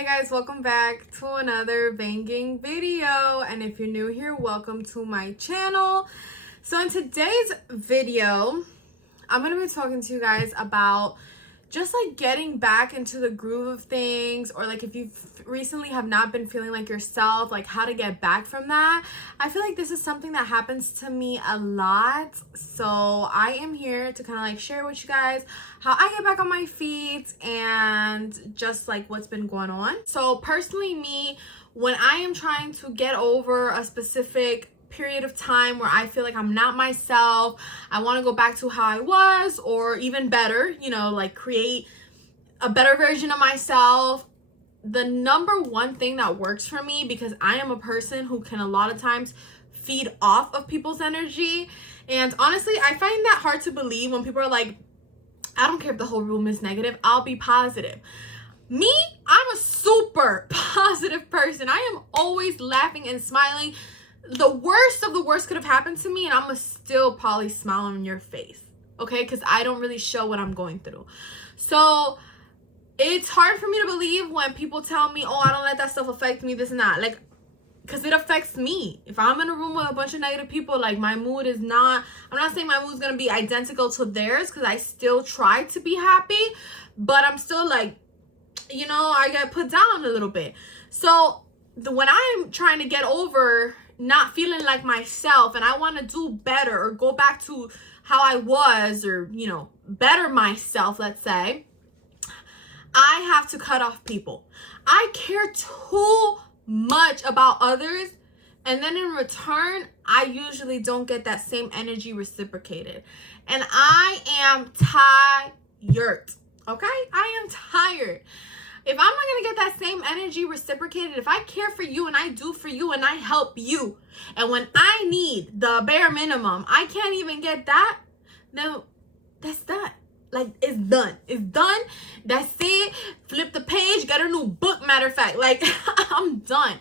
Hey guys, welcome back to another banging video, and if you're new here, welcome to my channel. So in today's video, I'm gonna be talking to you guys about just like getting back into the groove of things, or like if you recently have not been feeling like yourself, like how to get back from that. I feel like this is something that happens to me a lot, so I am here to kind of like share with you guys how I get back on my feet and just like what's been going on. So personally, me, when I am trying to get over a specific period of time where I feel like I'm not myself, I want to go back to how I was, or even better, you know, like create a better version of myself. The number one thing that works for me, because I am a person who can a lot of times feed off of people's energy, and honestly I find that hard to believe when people are like, I don't care if the whole room is negative, I'll be positive. Me, I'm a super positive person. I am always laughing and smiling. The worst of the worst could have happened to me and I'm gonna still probably smile on your face, okay? Because I don't really show what I'm going through. So it's hard for me to believe when people tell me, oh, I don't let that stuff affect me, this and that, like, because it affects me. If I'm in a room with a bunch of negative people, like, my mood is not, I'm not saying my mood is gonna be identical to theirs, because I still try to be happy, but I'm still like, you know, I get put down a little bit. So when I'm trying to get over not feeling like myself and I want to do better or go back to how I was, or, you know, better myself, let's say, I have to cut off people. I care too much about others, and then in return, I usually don't get that same energy reciprocated. And I am tired, okay? I am tired. If I'm not going to get that same energy reciprocated, if I care for you and I do for you and I help you, and when I need the bare minimum, I can't even get that, then that's done. Like, it's done. It's done. That's it. Flip the page. Get a new book, matter of fact. Like, I'm done.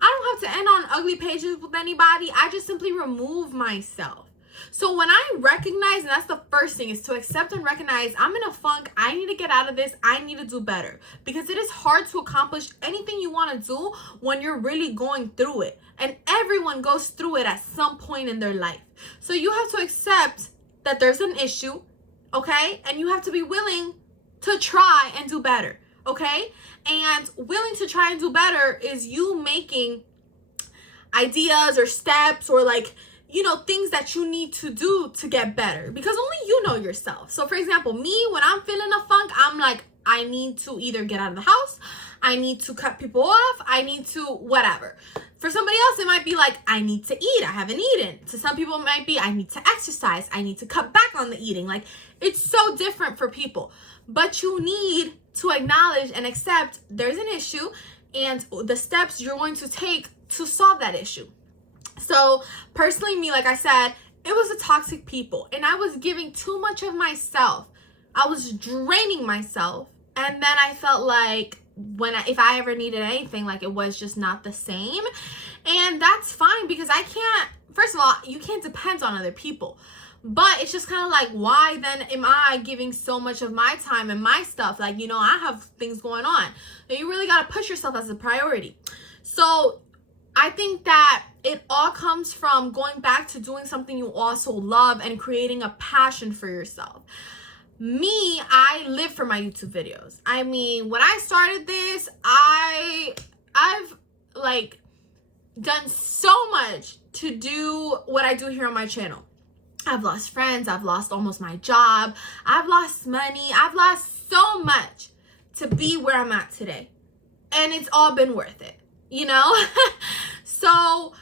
I don't have to end on ugly pages with anybody. I just simply remove myself. So when I recognize, and that's the first thing, is to accept and recognize I'm in a funk, I need to get out of this, I need to do better. Because it is hard to accomplish anything you want to do when you're really going through it. And everyone goes through it at some point in their life. So you have to accept that there's an issue, okay? And you have to be willing to try and do better, okay? And willing to try and do better is you making ideas or steps, or like, you know, things that you need to do to get better, because only you know yourself. So for example, me, when I'm feeling a funk, I'm like, I need to either get out of the house, I need to cut people off, I need to whatever. For somebody else, it might be like, I need to eat, I haven't eaten. To some people, it might be, I need to exercise, I need to cut back on the eating. Like, it's so different for people. But you need to acknowledge and accept there's an issue and the steps you're going to take to solve that issue. So personally, me, like I said, it was the toxic people, and I was giving too much of myself. I was draining myself, and then I felt like if I ever needed anything, like it was just not the same. And that's fine, because I can't, first of all, you can't depend on other people. But it's just kind of like, why then am I giving so much of my time and my stuff? Like, you know, I have things going on. And you really got to push yourself as a priority. So I think that it all comes from going back to doing something you also love and creating a passion for yourself. Me, I live for my YouTube videos. I mean, when I started this, I've like done so much to do what I do here on my channel. I've lost friends, I've lost almost my job, I've lost money, I've lost so much to be where I'm at today. And it's all been worth it, you know? So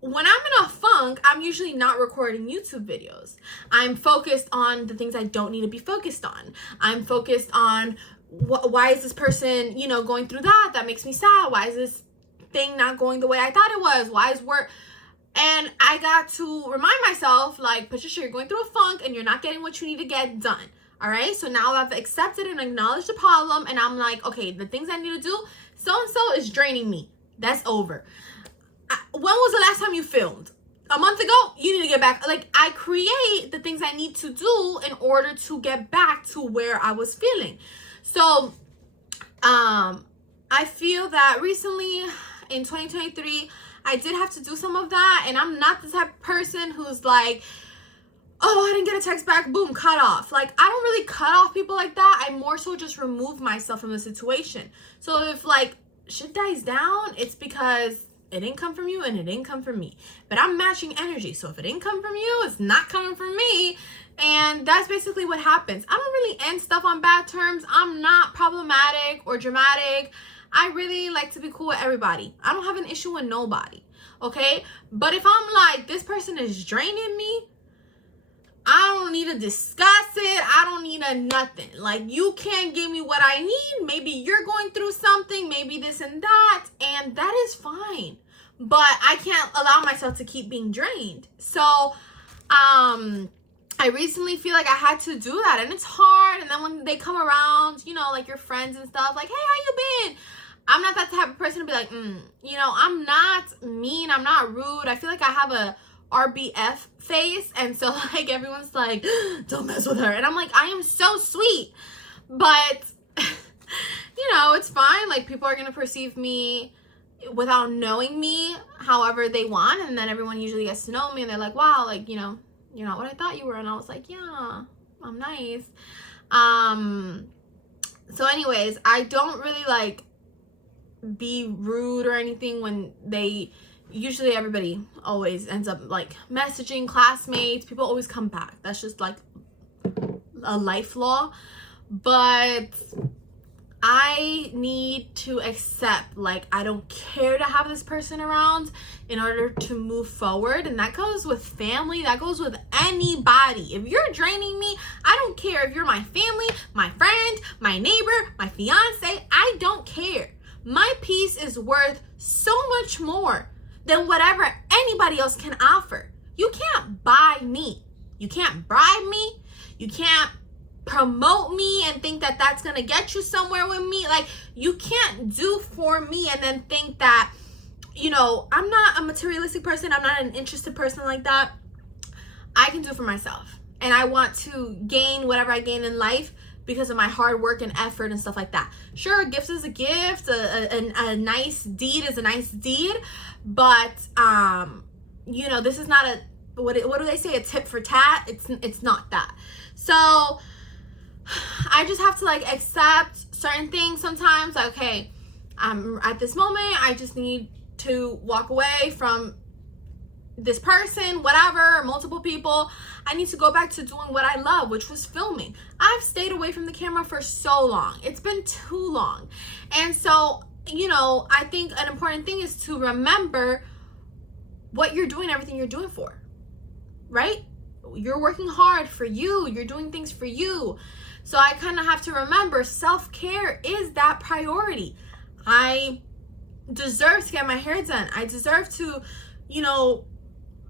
when I'm in a funk, I'm usually not recording YouTube videos. I'm focused on the things I don't need to be focused on. I'm focused on why is this person, you know, going through that? That makes me sad. Why is this thing not going the way I thought it was? Why is work? And I got to remind myself, like, Patricia, you're going through a funk and you're not getting what you need to get done. All right. So now I've accepted and acknowledged the problem. And I'm like, okay, the things I need to do, so-and-so is draining me. That's over. When was the last time you filmed? A month ago? You need to get back. Like, I create the things I need to do in order to get back to where I was feeling. So, I I feel that recently in 2023, I did have to do some of that, and I'm not the type of person who's like, oh, I didn't get a text back, boom, cut off. Like, I don't really cut off people like that. I more so just remove myself from the situation. So if like shit dies down, it's because it didn't come from you and it didn't come from me. But I'm matching energy. So if it didn't come from you, it's not coming from me. And that's basically what happens. I don't really end stuff on bad terms. I'm not problematic or dramatic. I really like to be cool with everybody. I don't have an issue with nobody. Okay? But if I'm like, this person is draining me, I don't need to discuss it. I don't need a nothing. Like, you can't give me what I need. Maybe you're going through something, maybe this and that, and that is fine. But I can't allow myself to keep being drained. So, I recently feel like I had to do that, and it's hard. And then when they come around, you know, like your friends and stuff, like, hey, how you been? I'm not that type of person to be like, you know, I'm not mean. I'm not rude. I feel like I have a RBF face, and so like everyone's like, don't mess with her, and I'm like, I am so sweet, but you know, it's fine. Like, people are gonna perceive me without knowing me however they want, and then everyone usually gets to know me and they're like, wow, like, you know, you're not what I thought you were. And I was like, yeah, I'm nice. So anyways, I don't really like be rude or anything when they usually everybody always ends up like messaging classmates. People always come back. That's just like a life law. But I need to accept, like, I don't care to have this person around in order to move forward. And that goes with family. That goes with anybody. If you're draining me, I don't care if you're my family, my friend, my neighbor, my fiance. I don't care. My peace is worth so much more than whatever anybody else can offer. You can't buy me. You can't bribe me. You can't promote me and think that that's gonna get you somewhere with me. Like, you can't do for me and then think that, you know, I'm not a materialistic person. I'm not an interested person like that. I can do for myself. And I want to gain whatever I gain in life because of my hard work and effort and stuff like that. Sure, a gift is a gift. A nice deed is a nice deed. But, you know, this is not a, what do they say? A tit for tat? It's not that. So I just have to like accept certain things sometimes. Like, okay, at this moment, I just need to walk away from this person, whatever, multiple people. I need to go back to doing what I love, which was filming. I've stayed away from the camera for so long. It's been too long. And so, you know, I think an important thing is to remember what you're doing, everything you're doing for, right? You're working hard for you. You're doing things for you. So I kind of have to remember self-care is that priority. I deserve to get my hair done. I deserve to, you know,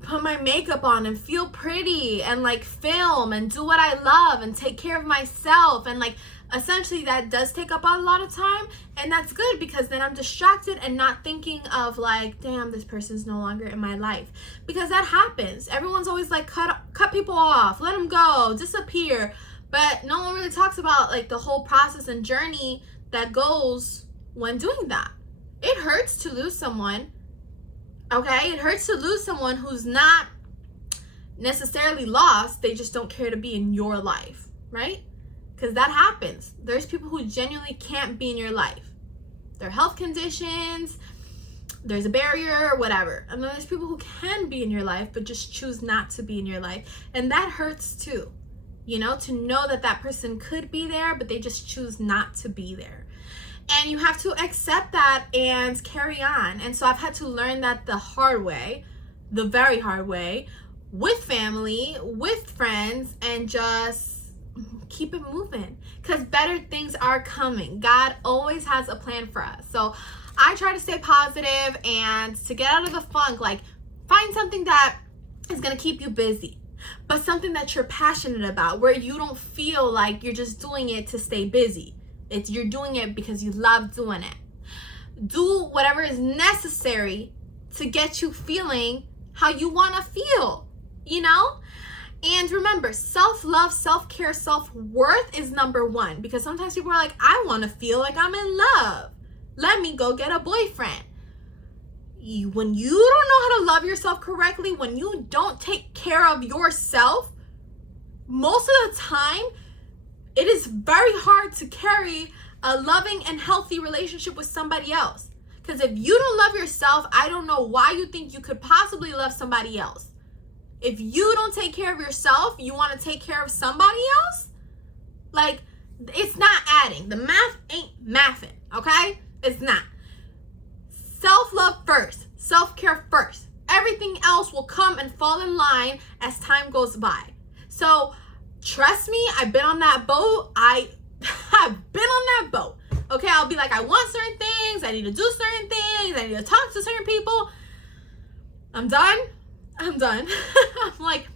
put my makeup on and feel pretty and like film and do what I love and take care of myself. And like, essentially that does take up a lot of time, and that's good because then I'm distracted and not thinking of like, damn, this person's no longer in my life, because that happens. Everyone's always like, cut people off, let them go, disappear. But no one really talks about like the whole process and journey that goes when doing that. It hurts to lose someone. Okay, it hurts to lose someone who's not necessarily lost. They just don't care to be in your life, right? Because that happens. There's people who genuinely can't be in your life. Their health conditions, there's a barrier or whatever. And then there's people who can be in your life but just choose not to be in your life. And that hurts too. You know, to know that that person could be there, but they just choose not to be there. And you have to accept that and carry on. And so I've had to learn that the hard way, the very hard way, with family, with friends, and just keep it moving. Because better things are coming. God always has a plan for us. So I try to stay positive and to get out of the funk, like find something that is going to keep you busy, but something that you're passionate about, where you don't feel like you're just doing it to stay busy. You're doing it because you love doing it. Do whatever is necessary to get you feeling how you want to feel, you know? And remember, self-love, self-care, self-worth is number one, because sometimes people are like, I want to feel like I'm in love. let me go get a boyfriend. When you don't know how to love yourself correctly, when you don't take care of yourself, most of the time, it is very hard to carry a loving and healthy relationship with somebody else. Because if you don't love yourself, I don't know why you think you could possibly love somebody else. If you don't take care of yourself, you want to take care of somebody else? Like, it's not adding. The math ain't mathing, okay? It's not. Self-love first. Self-care first. Everything else will come and fall in line as time goes by. So, trust me, I've been on that boat. I have been on that boat. Okay, I'll be like, I want certain things. I need to do certain things. I need to talk to certain people. I'm done. I'm like,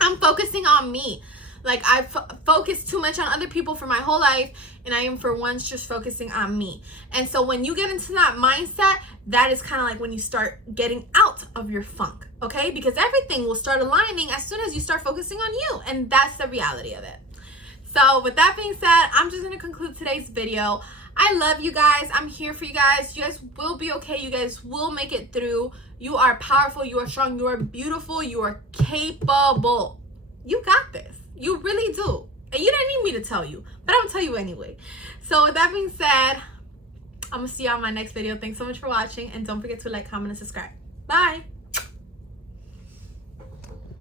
I'm focusing on me. Like, I've focused too much on other people for my whole life, and I am for once just focusing on me. And so when you get into that mindset, that is kind of like when you start getting out of your funk, okay? Because everything will start aligning as soon as you start focusing on you, and that's the reality of it. So with that being said, I'm just going to conclude today's video. I love you guys. I'm here for you guys. You guys will be okay. You guys will make it through. You are powerful. You are strong. You are beautiful. You are capable. You got this. You really do. And you didn't need me to tell you, but I'm going to tell you anyway. So with that being said, I'm going to see you on my next video. Thanks so much for watching. And don't forget to like, comment, and subscribe. Bye.